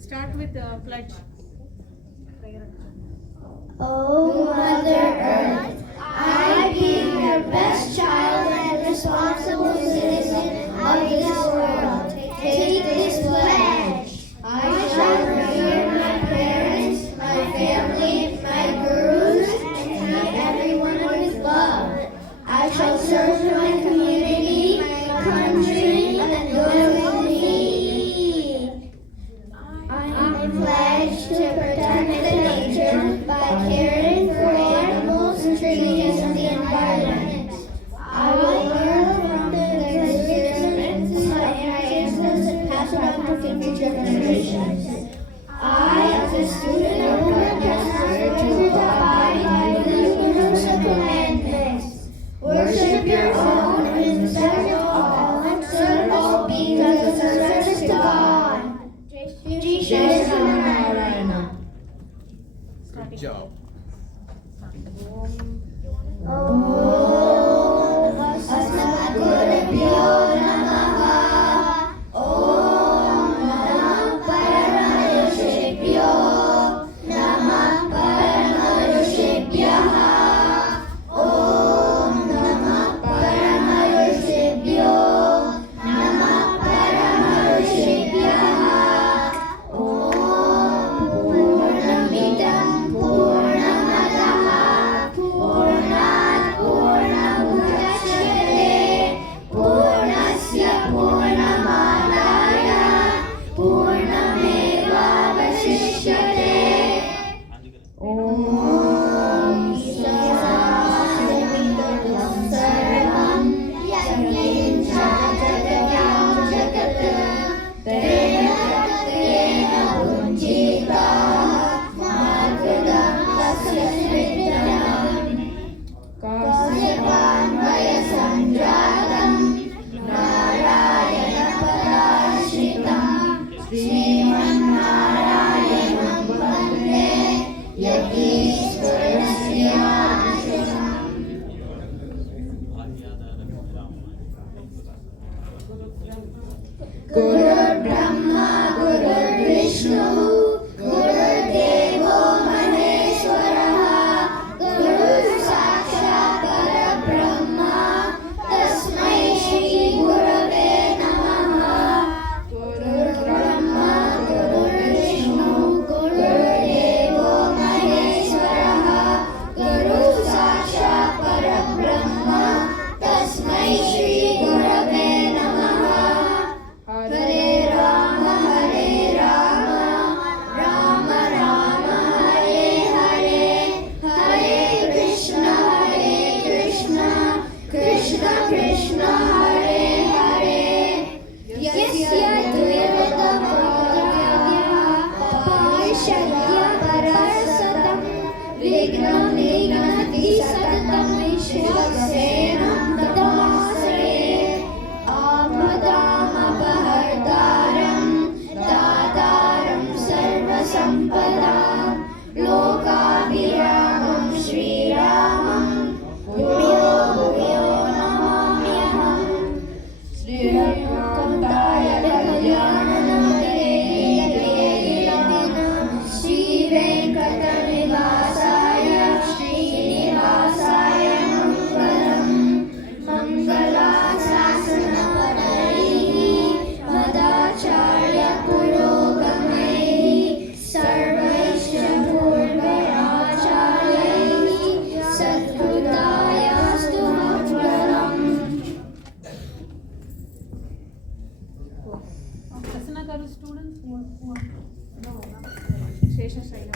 Start with pledge. Oh, Mother Earth, I, being your best child and responsible citizen of this world, take this pledge. I shall revere my parents, my family, my gurus, and treat everyone with love. I shall serve my community, my country, and those in need. I pledge to protect the nature by caring for animals, trees, and the environment. I will learn from the experiences of my ancestors and pass it on to future generations. I, as a student of Broadcaster, to abide by the universal commandments. Worship your own and respect all, and serve all beings as a service to God. Jai Narayana. Good job. Om Asmadgurubhyo Namaha. Om Namah Paramarshibhyo. Namah Paramarshibhyaha. Om Namah Paramarshibhyo. Namah Paramarshibhyaha. Om Purnamidam Purnamadaha Purnat Purnamudachyate Purnasya Purnamadaya Purnamevavashishyate. Om Sahasramidam Sarvam Yakincha Jagadyam Jagat Tena Tattena Bhunjita Margadam Tasya Smritam Kasyapanvaya Sanjatam Narayana Parashitam Sriman Narayanam Vande Yatishvarasya Ashram. Guru Brahma Guru Vishnu Guru Devo Maheshwaraha Guru Sakshat Parabrahma Tasmai Shri Gurave Namaha. Guru Brahma Guru Vishnu Guru Devo Maheshwaraha Guru Sakshat Parabrahma Tasmai Shri Gurave Namaha. Hare Rama Rama Rama Hare Hare Hare Krishna Krishna Krishna Hare Hare. Yasya Dvivada Paishadya Parasatam Vignam Vignati Satatam Vishwasenam Tamasare. Amadamapahartaram Dadaram Sarvasampadam Lokabhiramam Shriramam Bhuvyo Bhuvyo Namamyaham. Srirakantaya Kalyananam Shri Venkatanivasaya Srinivasaya Mangalam. Mangalasasanapadaihi Madacharya Purogamaihi Sarvaisya Purvaracharyahi Sadhutayastu Mangalam. Asana Garu students who are no, Shesha Shaila.